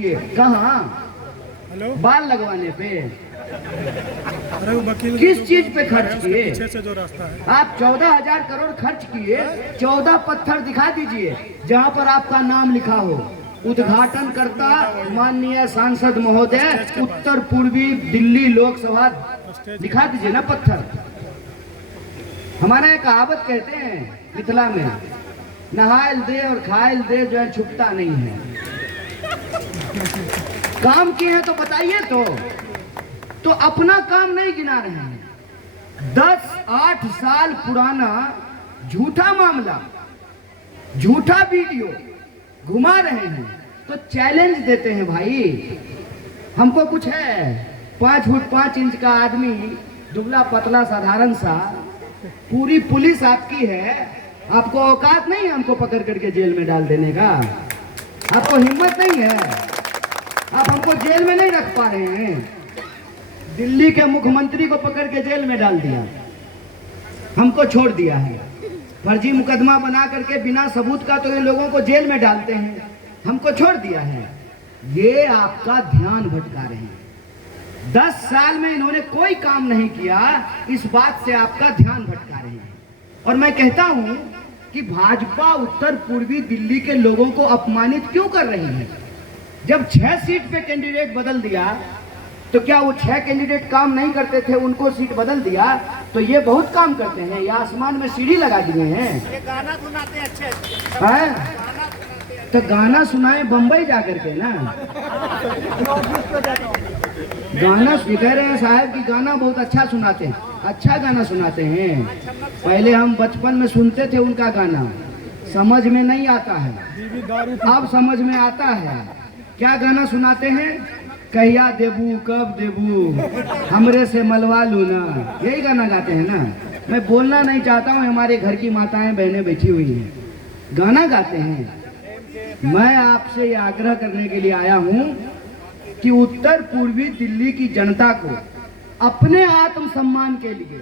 किए? कहाँ? बाल लगवाने पे? अरे वो वकील किस चीज पे खर्च किए? पीछे से जो रास्ता है आप 14,000 करोड़ खर्च किए, 14 पत्थर दिखा दीजिए जहां पर आपका नाम लिखा हो। उद्घाटन करता माननीय सांसद महोदय, उत्तर पूर्वी दिल्ली लोकसभा, दिखा दीजिए ना पत्थर। हमारा एक कहावत कहते हैं मिथिला में, नहायल दे और खायल दे जो है छुपता नहीं है। काम किए हैं तो बताइए तो अपना काम नहीं गिना रहे हैं। 10-8 साल पुराना झूठा मामला, झूठा वीडियो घुमा रहे हैं तो चैलेंज देते हैं भाई। हमको कुछ है, 5 फुट 5 इंच का आदमी, दुबला पतला साधारण सा, पूरी पुलिस आपकी है, आपको औकात नहीं है हमको पकड़ करके जेल में डाल देने का? आपको हिम्मत नहीं है? आप हमको जेल में नहीं रख पा रहे हैं। दिल्ली के मुख्यमंत्री को पकड़ के जेल में डाल दिया, हमको छोड़ दिया है। फर्जी मुकदमा बना करके बिना सबूत का तो ये लोगों को जेल में डालते हैं, हमको छोड़ दिया है। ये आपका ध्यान भटका रहे हैं। 10 साल में इन्होंने कोई काम नहीं किया, इस बात से आपका ध्यान भटका रहे हैं। और मैं कहता हूं कि भाजपा उत्तर पूर्वी दिल्ली के लोगों को अपमानित क्यों कर रही है? जब 6 सीट पे कैंडिडेट बदल दिया तो क्या वो 6 कैंडिडेट काम नहीं करते थे, उनको सीट बदल दिया तो ये बहुत काम करते हैं, ये आसमान में सीढ़ी लगा दिए हैं। ये गाना सुनाते हैं अच्छे। तो गाना सुनाए बम्बई जाकर के ना। गाना कह रहे हैं साहब कि गाना बहुत अच्छा सुनाते हैं। अच्छा गाना सुनाते हैं। पहले हम बचपन में सुनते थे उनका गाना, समझ में नहीं आता है, अब समझ में आता है। क्या गाना सुनाते हैं? कहिया देबू, कब देबू, हमरे से मलवा लू ना, यही गाना गाते हैं ना। मैं बोलना नहीं चाहता हूँ, हमारे घर की माताएं बहनें बैठी हुई हैं, गाना गाते हैं। मैं आपसे ये आग्रह करने के लिए आया हूँ कि उत्तर पूर्वी दिल्ली की जनता को अपने आत्मसम्मान के लिए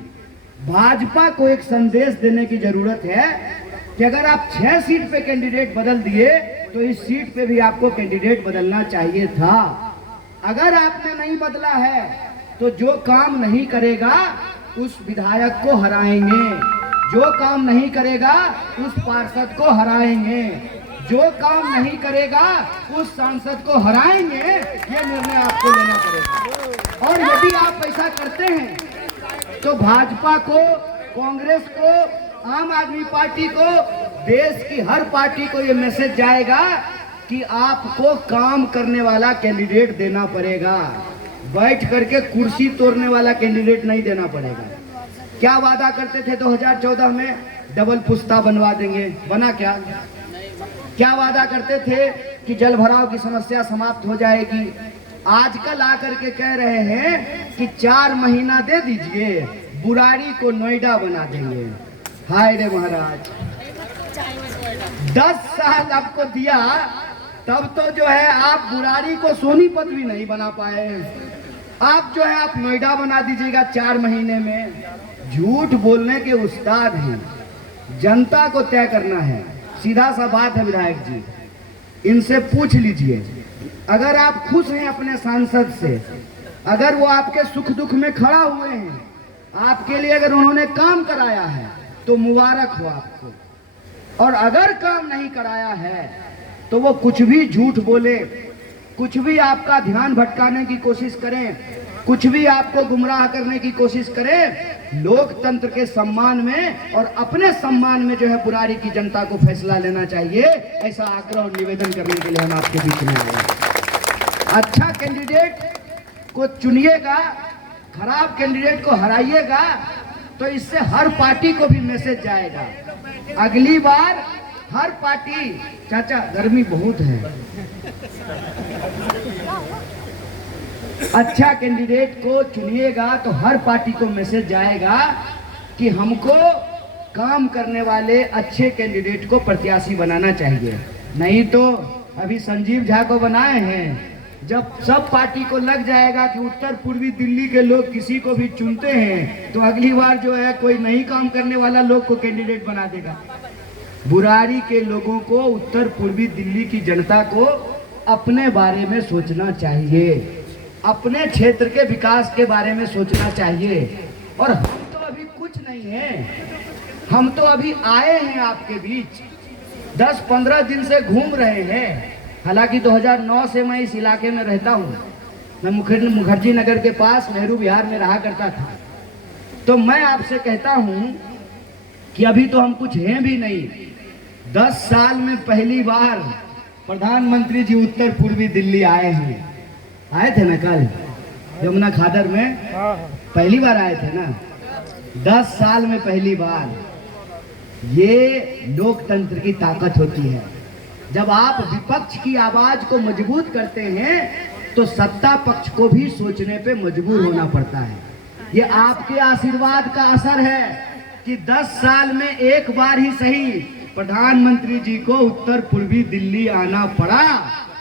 भाजपा को एक संदेश देने की जरूरत है कि अगर आप 6 सीट पे कैंडिडेट बदल दिए तो इस सीट पे भी आपको कैंडिडेट बदलना चाहिए था। अगर आपने नहीं बदला है तो जो काम नहीं करेगा उस विधायक को हराएंगे, जो काम नहीं करेगा उस पार्षद को हराएंगे, जो काम नहीं करेगा उस सांसद को हराएंगे। ये निर्णय आपको लेना पड़ेगा। और यदि आप ऐसा करते हैं तो भाजपा को, कांग्रेस को, आम आदमी पार्टी को, देश की हर पार्टी को ये मैसेज जाएगा कि आपको काम करने वाला कैंडिडेट देना पड़ेगा, बैठ करके कुर्सी तोड़ने वाला कैंडिडेट नहीं देना पड़ेगा। क्या वादा करते थे 2014 में? डबल पुश्ता बनवा देंगे, बना क्या? क्या वादा करते थे कि जल भराव की समस्या समाप्त हो जाएगी? आजकल आकर के कह रहे हैं कि 4 महीना दे दीजिए, बुराड़ी को नोएडा बना देंगे। हाय रे महाराज, 10 साल आपको दिया, तब तो जो है आप बुराड़ी को सोनीपत भी नहीं बना पाए। आप जो है आप नोएडा बना दीजिएगा 4 महीने में। झूठ बोलने के उस्ताद हैं, जनता को तय करना है। सीधा सा बात है विधायक जी, इनसे पूछ लीजिए, अगर आप खुश हैं अपने सांसद से, अगर वो आपके सुख दुख में खड़ा हुए हैं, आपके लिए अगर उन्होंने काम कराया है तो मुबारक हो आपको। और अगर काम नहीं कराया है तो वो कुछ भी झूठ बोले, कुछ भी आपका ध्यान भटकाने की कोशिश करें, कुछ भी आपको गुमराह करने की कोशिश करें, लोकतंत्र के सम्मान में और अपने सम्मान में जो है बुराड़ी की जनता को फैसला लेना चाहिए। ऐसा आग्रह और निवेदन करने के लिए हम आपके बीच में आए हैं। अच्छा कैंडिडेट को चुनिएगा, खराब कैंडिडेट को हराइएगा, तो इससे हर पार्टी को भी मैसेज जाएगा। अगली बार हर पार्टी, चाचा गर्मी बहुत है, अच्छा कैंडिडेट को चुनिएगा तो हर पार्टी को मैसेज जाएगा कि हमको काम करने वाले अच्छे कैंडिडेट को प्रत्याशी बनाना चाहिए। नहीं तो अभी संजीव झा को बनाए हैं, जब सब पार्टी को लग जाएगा कि उत्तर पूर्वी दिल्ली के लोग किसी को भी चुनते हैं तो अगली बार जो है कोई नहीं काम करने वाला लोग को कैंडिडेट बना देगा। बुराड़ी के लोगों को, उत्तर पूर्वी दिल्ली की जनता को अपने बारे में सोचना चाहिए, अपने क्षेत्र के विकास के बारे में सोचना चाहिए। और हम तो अभी कुछ नहीं है, हम तो अभी आए हैं आपके बीच, 10-15 दिन से घूम रहे हैं। हालांकि 2009 से मैं इस इलाके में रहता हूँ। मैं मुखर्जी नगर के पास नेहरू विहार में रहा करता था। तो मैं आपसे कहता हूँ कि अभी तो हम कुछ हैं भी नहीं। 10 साल में पहली बार प्रधानमंत्री जी उत्तर पूर्वी दिल्ली आए हैं। आए थे ना कल यमुना खादर में, पहली बार आए थे ना, 10 साल में पहली बार। ये लोकतंत्र की ताकत होती है। जब आप विपक्ष की आवाज को मजबूत करते हैं तो सत्ता पक्ष को भी सोचने पे मजबूर होना पड़ता है। ये आपके आशीर्वाद का असर है कि 10 साल में एक बार ही सही प्रधानमंत्री जी को उत्तर पूर्वी दिल्ली आना पड़ा।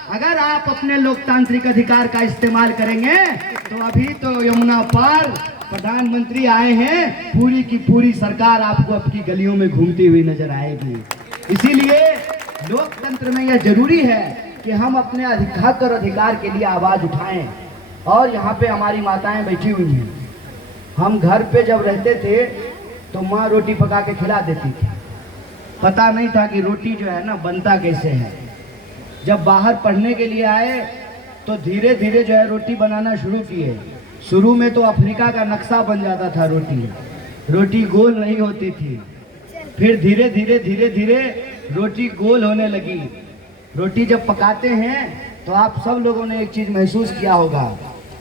अगर आप अपने लोकतांत्रिक अधिकार का इस्तेमाल करेंगे तो अभी तो यमुना पार प्रधानमंत्री आए हैं, पूरी की पूरी सरकार आपको आपकी गलियों में घूमती हुई नजर आएगी। इसीलिए लोकतंत्र में यह जरूरी है कि हम अपने हक और अधिकार के लिए आवाज उठाएं। और यहाँ पे हमारी माताएं बैठी हुई हैं। हम घर पे जब रहते थे तो माँ रोटी पका के खिला देती थी। पता नहीं था कि रोटी जो है ना बनता कैसे है। जब बाहर पढ़ने के लिए आए तो धीरे धीरे जो है रोटी बनाना शुरू किए। शुरू में तो अफ्रीका का नक्शा बन जाता था रोटी गोल नहीं होती थी। फिर धीरे धीरे रोटी गोल होने लगी। रोटी जब पकाते हैं तो आप सब लोगों ने एक चीज़ महसूस किया होगा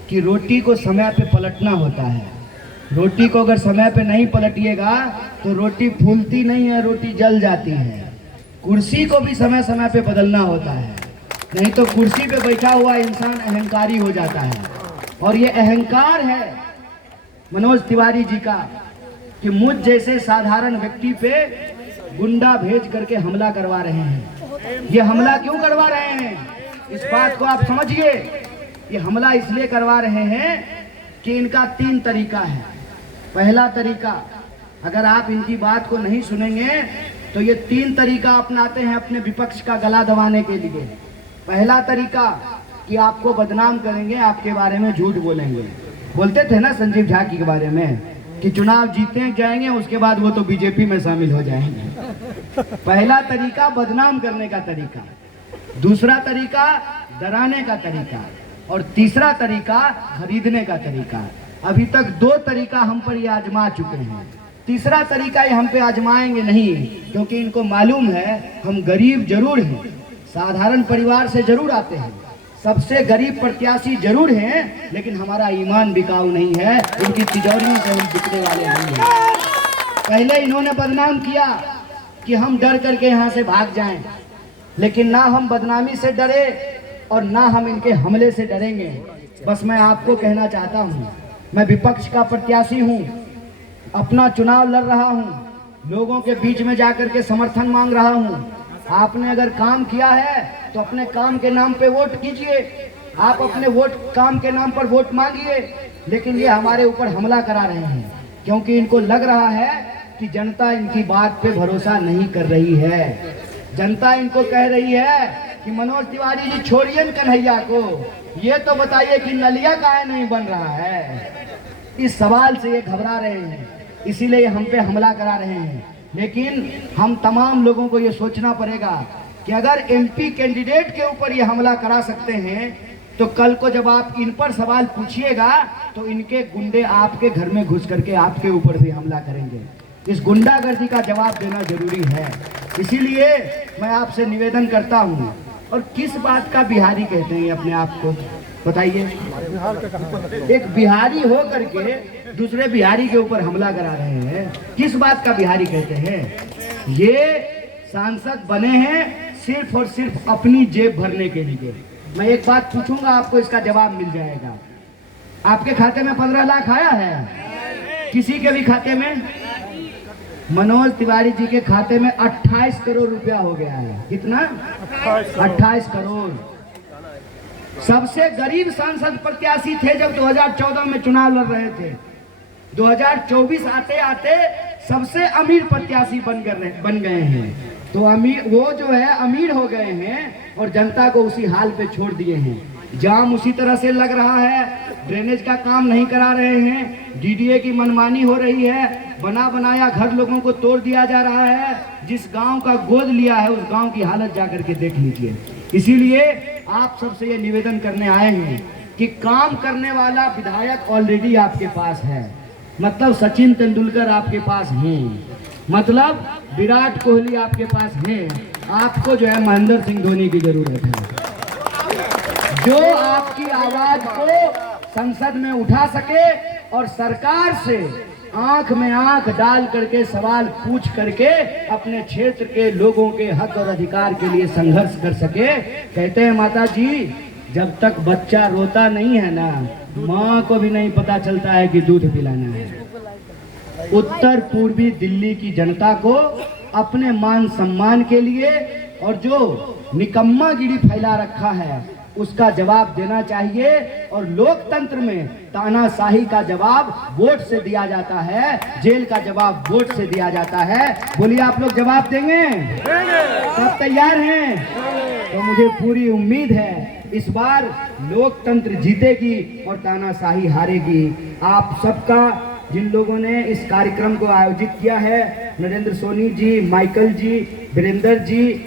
कि रोटी को समय पे पलटना होता है। रोटी को अगर समय पे नहीं पलटिएगा तो रोटी फूलती नहीं है, रोटी जल जाती है। कुर्सी को भी समय समय पे बदलना होता है, नहीं तो कुर्सी पे बैठा हुआ इंसान अहंकारी हो जाता है। और ये अहंकार है मनोज तिवारी जी का कि मुझ जैसे साधारण व्यक्ति पे गुंडा भेज करके हमला करवा रहे हैं। ये हमला क्यों करवा रहे हैं, इस बात को आप समझिए। ये हमला इसलिए करवा रहे हैं कि इनका 3 तरीका है। पहला तरीका, अगर आप इनकी बात को नहीं सुनेंगे तो ये 3 तरीका अपनाते हैं अपने विपक्ष का गला दबाने के लिए। पहला तरीका कि आपको बदनाम करेंगे, आपके बारे में झूठ बोलेंगे। बोलते थे ना संजीव झा के बारे में कि चुनाव जीते जाएंगे, उसके बाद वो तो बीजेपी में शामिल हो जाएंगे। पहला तरीका बदनाम करने का तरीका, दूसरा तरीका डराने का तरीका, और तीसरा तरीका खरीदने का तरीका। अभी तक 2 तरीका हम पर ये आजमा चुके हैं। तीसरा तरीका ये हम पे आजमाएंगे नहीं, क्योंकि इनको मालूम है हम गरीब जरूर हैं, साधारण परिवार से जरूर आते हैं, सबसे गरीब प्रत्याशी जरूर हैं, लेकिन हमारा ईमान बिकाऊ नहीं है। इनकी तिजोरी से हम बिकने वाले नहीं हैं। पहले इन्होंने बदनाम किया कि हम डर करके यहाँ से भाग जाएं, लेकिन ना हम बदनामी से डरे और ना हम इनके हमले से डरेंगे। बस मैं आपको कहना चाहता हूँ, मैं विपक्ष का प्रत्याशी हूँ, अपना चुनाव लड़ रहा हूँ, लोगों के बीच में जाकर के समर्थन मांग रहा हूँ। आपने अगर काम किया है तो अपने काम के नाम पे वोट कीजिए, आप अपने काम के नाम पर वोट मांगिए। लेकिन ये हमारे ऊपर हमला करा रहे हैं क्योंकि इनको लग रहा है कि जनता इनकी बात पे भरोसा नहीं कर रही है। जनता इनको कह रही है कि मनोज तिवारी जी छोड़िए कन्हैया को, ये तो बताइए कि नलिया काहे नहीं बन रहा है। इस सवाल से ये घबरा रहे हैं, इसीलिए हम पे हमला करा रहे हैं। लेकिन हम तमाम लोगों को ये सोचना पड़ेगा कि अगर एमपी कैंडिडेट के ऊपर ये हमला करा सकते हैं तो कल को जब आप इन पर सवाल पूछिएगा तो इनके गुंडे आपके घर में घुस करके आपके ऊपर भी हमला करेंगे। इस गुंडागर्दी का जवाब देना जरूरी है। इसीलिए मैं आपसे निवेदन करता हूँ। और किस बात का बिहारी कहते हैं अपने आप को, बताइए। एक बिहारी हो करके दूसरे बिहारी के ऊपर हमला करा रहे हैं, किस बात का बिहारी कहते हैं। ये सांसद बने हैं सिर्फ और सिर्फ अपनी जेब भरने के लिए। मैं एक बात पूछूंगा, आपको इसका जवाब मिल जाएगा। आपके खाते में 15 लाख आया है? किसी के भी खाते में? मनोज तिवारी जी के खाते में 28 करोड़ रुपया हो गया है। कितना? 28 करोड़। सबसे गरीब सांसद प्रत्याशी थे जब 2014 में चुनाव लड़ रहे थे। 2024 आते आते सबसे अमीर प्रत्याशी बन गए हैं। तो अमीर वो जो है अमीर हो गए हैं और जनता को उसी हाल पे छोड़ दिए हैं। जाम उसी तरह से लग रहा है, ड्रेनेज का काम नहीं करा रहे हैं, डीडीए की मनमानी हो रही है, बना बनाया घर लोगों को तोड़ दिया जा रहा है। जिस गांव का गोद लिया है उस गांव की हालत जाकर के देख लीजिए। इसीलिए आप सबसे ये निवेदन करने आए हैं कि काम करने वाला विधायक ऑलरेडी आपके पास है, मतलब सचिन तेंदुलकर आपके पास हैं, मतलब विराट कोहली आपके पास हैं। आपको जो है महेंद्र सिंह धोनी की जरूरत है, जो आपकी आवाज को संसद में उठा सके और सरकार से आंख में आंख डाल करके सवाल पूछ करके अपने क्षेत्र के लोगों के हक और अधिकार के लिए संघर्ष कर सके। कहते हैं माता जी, जब तक बच्चा रोता नहीं है ना, माँ को भी नहीं पता चलता है कि दूध पिलाना है। उत्तर पूर्वी दिल्ली की जनता को अपने मान सम्मान के लिए और जो निकम्मागिरी फैला रखा है उसका जवाब देना चाहिए। और लोकतंत्र में तानाशाही का जवाब वोट से दिया जाता है, जेल का जवाब वोट से दिया जाता है। बोलिए, आप लोग जवाब देंगे? सब तैयार हैं? तो मुझे पूरी उम्मीद है इस बार लोकतंत्र जीतेगी और तानाशाही हारेगी। आप सबका, जिन लोगों ने इस कार्यक्रम को आयोजित किया है, नरेंद्र सोनी जी, माइकल जी, वीरेंद्र जी,